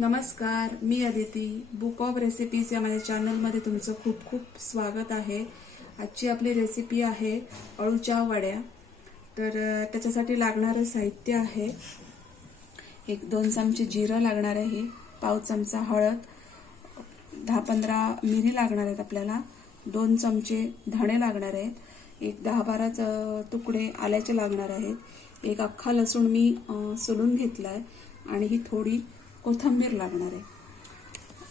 नमस्कार, मी Aditi. Book of recipes या माझ्या चॅनलमध्ये तुमचं खूप खूप स्वागत आहे. आजची आपली रेसिपी आहे अळूच्या वड्या. तर त्याच्यासाठी लागणारं साहित्य आहे 1-2 चमचे जिरं लागणार आहे, पाव चमचा हळद, 10-15 मिरी लागणार आहेत आपल्याला, 2 चमचे धणे लागणार आहेत, एक 10-12 तुकडे आल्याचे लागणार आहेत, एक अख्खा लसूण मी सोलून घेतलाय आणि ही थोडी कोथिंबीर लागणार आहे.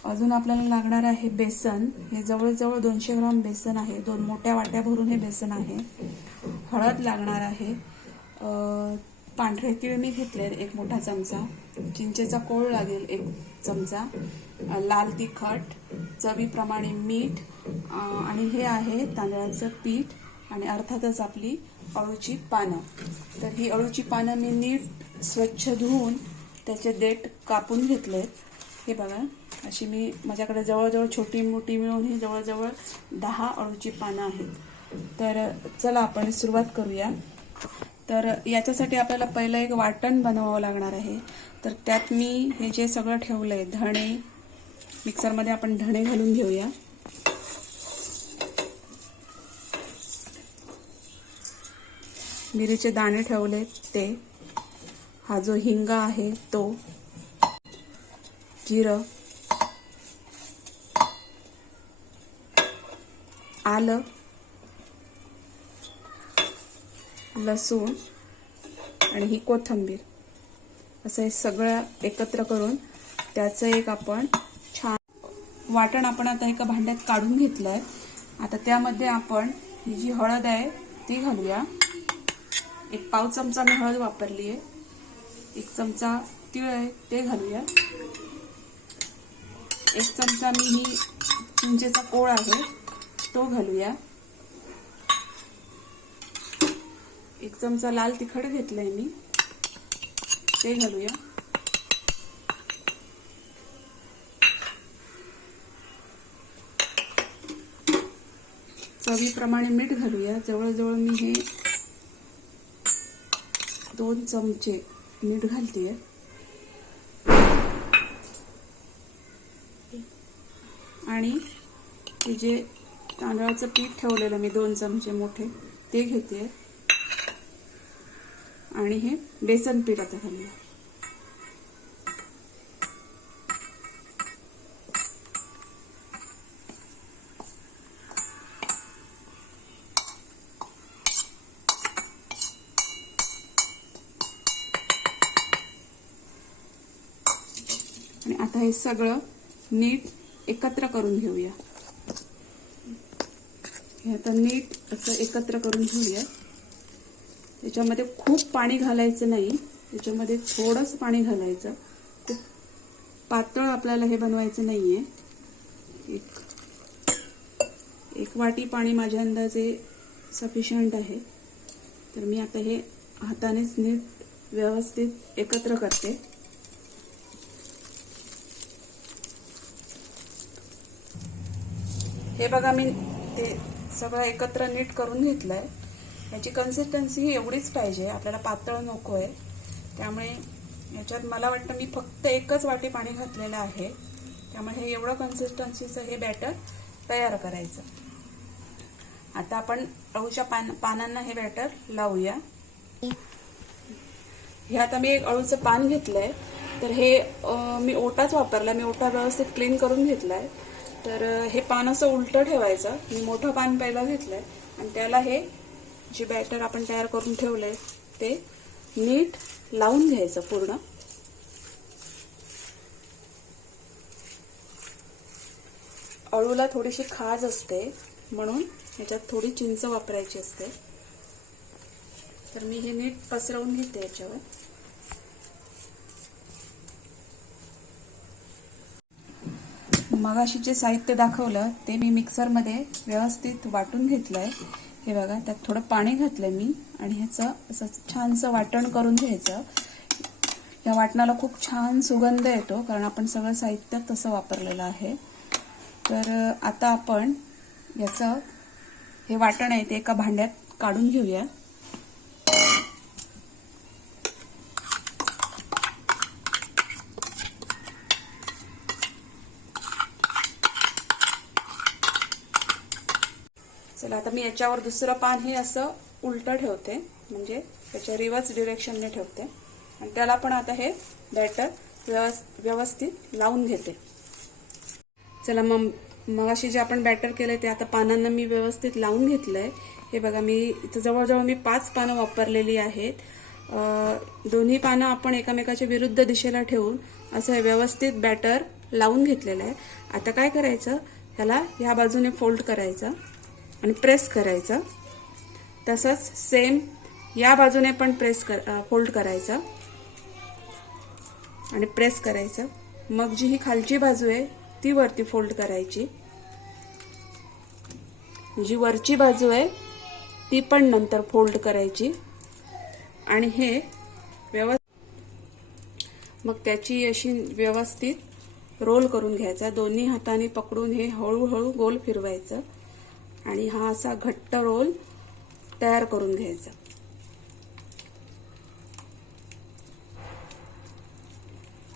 अजून आपल्याला लागणार आहे बेसन. हे जवळजवळ 200 ग्राम बेसन आहे. 2 मोठ्या वाट्या भरून हे बेसन आहे. हळद लागणार आहे. पांढरे तीळ मी घेतले 1 मोठा चमचा. चिंचेचा कोळ लागेल 1 चमचा. लाल तिखट, चवीप्रमाणे मीठ आणि हे आहे तांदळाचं पीठ आणि अर्थातच आपली अळूची पानं. तर ही अळूची पानं मी नीट स्वच्छ धुवून त्याचे देठ कापून घेतलेत. हे बघा, अशी मी माझ्याकडे जवळजवळ छोटी मोठी मिळून ही जवळजवळ 10 अळूची पानं आहेत. तर चला आपण सुरुवात करूया. तर याच्यासाठी आपल्याला पहिलं एक वाटण बनवावं लागणार आहे. तर त्यात मी हे जे सगळं ठेवलंय, धणे, मिक्सरमध्ये आपण धणे घालून घेऊया. मिरीचे दाणे ठेवले ते, हा जो हिंग आहे तो, जिरं, आलं, लसूण आणि ही कोथिंबीर, असं हे सगळं एकत्र करून त्याचं एक आपण छान वाटण आपण आता एका भांड्यात काढून घेतलंय. आता त्यामध्ये आपण ही जी हळद आहे ती घालूया. एक पाव चमचा मी हळद वापरली आहे. 1 चमचा तीळ आहे ते घालूया. 1 चमचा मी ही चिंचेचा कोळ आहे तो घालूया. 1 चमचा लाल तिखट घेतलंय मी ते घालूया. चवीप्रमाणे मीठ घालूया. जवळजवळ मी हे 2 चमचे मीठ घालतेय. आणि हे जे तांदळाचं पीठ ठेवलेलं मी 2 चमचे मोठे ते घेते आणि हे बेसन पीठ आता घालूया. आणि आता हे सगळं नीट एकत्र करून घेऊया. हे आता नीट असं एकत्र करून घेऊया. त्याच्यामध्ये खूप पाणी घालायचं नाही, त्याच्यामध्ये थोडंच पाणी घालायचं. खूप पातळ आपल्याला हे बनवायचं नाहीये. एक वाटी पाणी माझ्या अंदाजे सफिशियंट आहे. तर मी आता हे हातानेच नीट व्यवस्थित एकत्र करते. हे बघा, मी ते सगळं एकत्र नीट करून घेतलंय. याची कन्सिस्टन्सी ही एवढीच पाहिजे, आपल्याला पातळ नको आहे. त्यामुळे याच्यात मला वाटतं मी फक्त 1च वाटी पाणी घातलेलं आहे. त्यामुळे हे एवढं कन्सिस्टन्सीचं हे बॅटर तयार करायचं. आता आपण अळूच्या पानांना हे बॅटर लावूया. हे आता मी एक अळूचं पान घेतलंय. तर हे मी ओटाच वापरला. मी ओटा व्यवस्थित क्लीन करून घेतलाय. तर हे पान असं उलटं ठेवायचं. मी मोठं पान पहिलं घेतलंय आणि त्याला हे जे बॅटर आपण तयार करून ठेवलंय ते नीट लावून घ्यायचं पूर्ण. अळूला थोडीशी खाज असते म्हणून याच्यात थोडी चिंच वापरायची असते. तर मी हे नीट पसरवून घेते याच्यावर. मगाशी जे साहित्य दाखवलं ते मी मिक्सरमध्ये व्यवस्थित वाटून घेतलंय. हे बघा, त्यात थोडं पाणी घातलंय मी आणि ह्याचं असं छानसं वाटण करून घ्यायचं. या वाटणाला खूप छान सुगंध येतो कारण आपण सगळं साहित्य तसं वापरलेलं आहे. तर आता आपण याचं हे वाटण आहे ते एका भांड्यात काढून घेऊया. चला आता मी याच्यावर दुसरं पान हे असं उलटं ठेवते, म्हणजे त्याच्या रिव्हर्स डिरेक्शनने ठेवते आणि त्याला पण आता हे बॅटर व्यवस्थित लावून घेते. चला मग अशी जे आपण बॅटर केलंय ते आता पानांना मी व्यवस्थित लावून घेतलंय. हे बघा मी इथं जवळजवळ मी 5 पानं वापरलेली आहेत. दोन्ही पानं आपण एकमेकाच्या विरुद्ध दिशेला ठेवून असं व्यवस्थित बॅटर लावून घेतलेलं आहे. आता काय करायचं, ह्याला ह्या बाजूने फोल्ड करायचं आणि प्रेस करायचं. तसंच सेम या बाजूने पण फोल्ड करायचं आणि प्रेस करायचं. मग जी ही खालची बाजू आहे ती वरती फोल्ड करायची, जी वरची बाजू आहे ती पण नंतर फोल्ड करायची आणि हे मग त्याची अशी व्यवस्थित रोल करून घ्यायचा. दोन्ही हाताने पकडून हे हळूहळू गोल फिरवायचं आणि हा असा घट्ट रोल तयार करून घ्यायचा.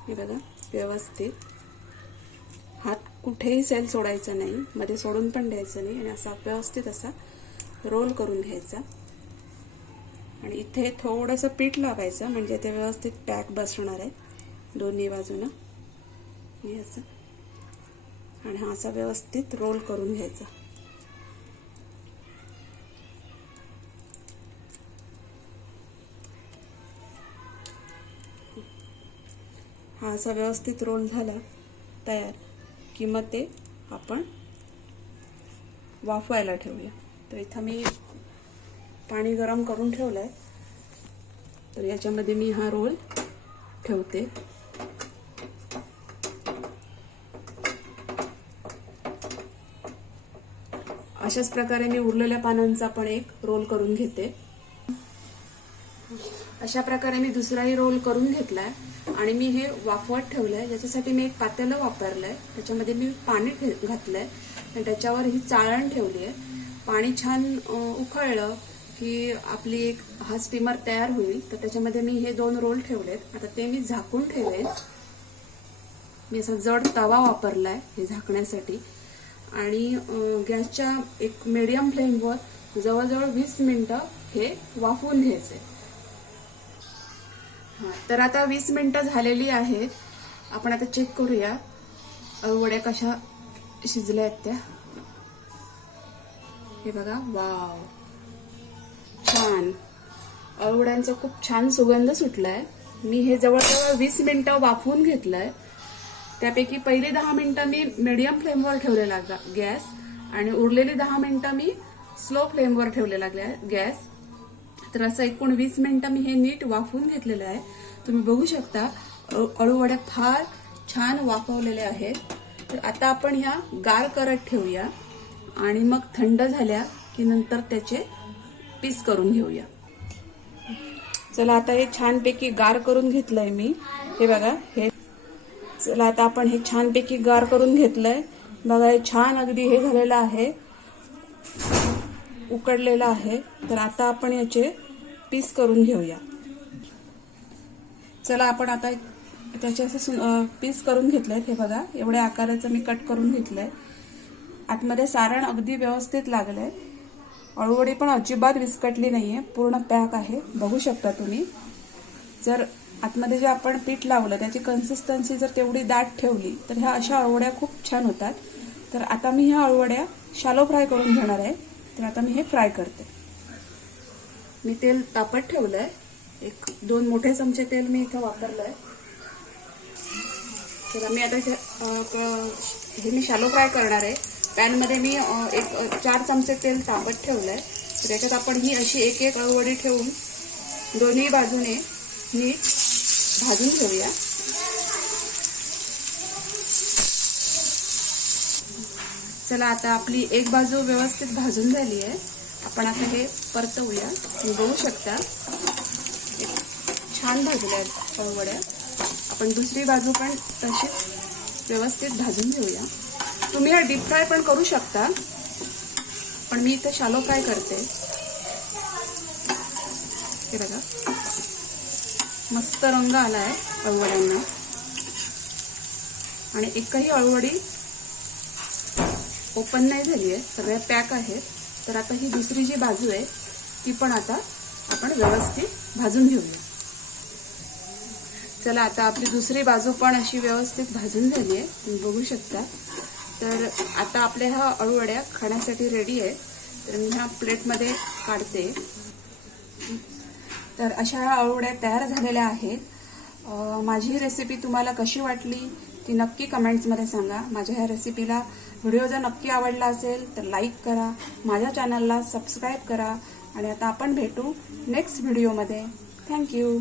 हे बघा व्यवस्थित, हात कुठेही सेल सोडायचा नाही, मध्ये सोडून पण द्यायचं नाही आणि असा व्यवस्थित असा रोल करून घ्यायचा. आणि इथे थोडंसं पीठ लावायचं म्हणजे ते व्यवस्थित पॅक बसणार आहे दोन्ही बाजूनं. हे असं आणि हा असा व्यवस्थित रोल करून घ्यायचा. हा असा व्यवस्थित रोल झाला तयार की मग ते आपण वाफवायला ठेवूया. तर इथं मी पाणी गरम करून ठेवलंय, तर याच्यामध्ये मी हा रोल ठेवते. अशाच प्रकारे मी उरलेल्या पानांचा पण एक रोल करून घेते. अशा प्रकारे मी दुसराही रोल करून घेतलाय आणि मी हे वाफवत ठेवलंय. ज्याच्यासाठी मी एक पातेलं वापरलंय, त्याच्यामध्ये मी पाणी घातलंय आणि त्याच्यावर ही चाळण ठेवली आहे. पाणी छान उकळलं की आपली एक हा स्टीमर तयार होईल. तर त्याच्यामध्ये मी हे 2 रोल ठेवलेत. आता ते मी झाकून ठेवेन. मी असा जड तवा वापरलाय हे झाकण्यासाठी आणि गॅसच्या एक मीडियम फ्लेमवर जवळजवळ 20 मिनिटं हे वाफवून घ्यायचे. तर आता 20 मिनिटं झालेली आहेत. आपण आता चेक करूया वड्या कशा शिजल्या आहेत त्या. हे बघा, वाव, छान अळूवड्यांचा खूप छान सुगंध सुटलाय. मी हे जवळजवळ 20 मिनिटं वाफवून घेतलंय. त्यापैकी पहिली 10 मिनिटं मी मीडियम फ्लेमवर ठेवलेला गॅस आणि उरलेली 10 मिनिटं मी स्लो फ्लेमवर ठेवलेला गॅस. तर असं एकूण 20 मिनिटं मी हे नीट वाफवून घेतलेलं आहे. तुम्ही बघू शकता अळूवड्या फार छान वाफवलेल्या आहेत. तर आता आपण ह्या गार करत ठेवूया आणि मग थंड झाल्या की नंतर त्याचे पीस करून घेऊया. चला आता हे छानपैकी गार करून घेतलंय मी. हे बघा, हे चला आता आपण हे छानपैकी गार करून घेतलंय. बघा हे छान अगदी हे झालेलं आहे, उकडलेलं आहे. तर आता आपण याचे पीस करून घेऊया. चला आपण आता त्याचे असे पीस करून घेतलंय. हे बघा एवढ्या आकाराचं मी कट करून घेतलंय. आतमध्ये सारण अगदी व्यवस्थित लागलंय. अळूवडी पण अजिबात विस्कटली नाहीये, पूर्ण पॅक आहे. बघू शकता तुम्ही. जर आतमध्ये जे आपण पीठ लावलं त्याची कन्सिस्टन्सी जर तेवढी दाट ठेवली तर ह्या अशा अळूवड्या खूप छान होतात. तर आता मी ह्या अळूवड्या शॅलो फ्राय करून घेणार आहे. तर आता मी हे फ्राय करते. मी तेल तापत ठेवलंय. 1-2 मोठे चमचे तेल मी इथं वापरलंय. तर मी आता हे मी शॅलो फ्राय करणार आहे. पॅनमध्ये मी 4 चमचे तेल तापत ठेवलंय. तर याच्यात आपण ही अशी एक अळूवडी ठेवून दोन्ही बाजूने नीट भाजून घेऊया. चला आता आपली एक बाजू व्यवस्थित भाजून झाली आहे. आपण आता हे परतवूया. तुम्ही बघू शकता छान भाजल्या आहेत अळूवड्या. आपण दुसरी बाजू पण तशीच व्यवस्थित भाजून घेऊया. तुम्ही हा डीप फ्राय पण करू शकता, पण मी इथं शॅलो फ्राय करते. हे बघा मस्त रंग आलाय अळूवड्यांना आणि एकही अळूवडी ओपन नाही झाली आहे, सगळ्या पॅक आहेत. तर आता ही दुसरी जी बाजू आहे ती पण आता आपण व्यवस्थित भाजून घेऊया. चला, आता आपली दुसरी बाजू पण अशी व्यवस्थित भाजून झाली आहे, तुम्ही बघू शकता. तर आता आपल्या ह्या अळूवड्या खाण्यासाठी रेडी आहे. तर मी ह्या प्लेटमध्ये काढते. तर अशा ह्या अळूवड्या तयार झालेल्या आहेत. माझी ही रेसिपी तुम्हाला कशी वाटली ती नक्की कमेंट्समध्ये सांगा. माझ्या ह्या रेसिपीला व्हिडिओ जर नक्की आवडला असेल तर लाईक करा, माझ्या चॅनलला सबस्क्राईब करा आणि आता आपण भेटू नेक्स्ट व्हिडिओमध्ये. थँक्यू.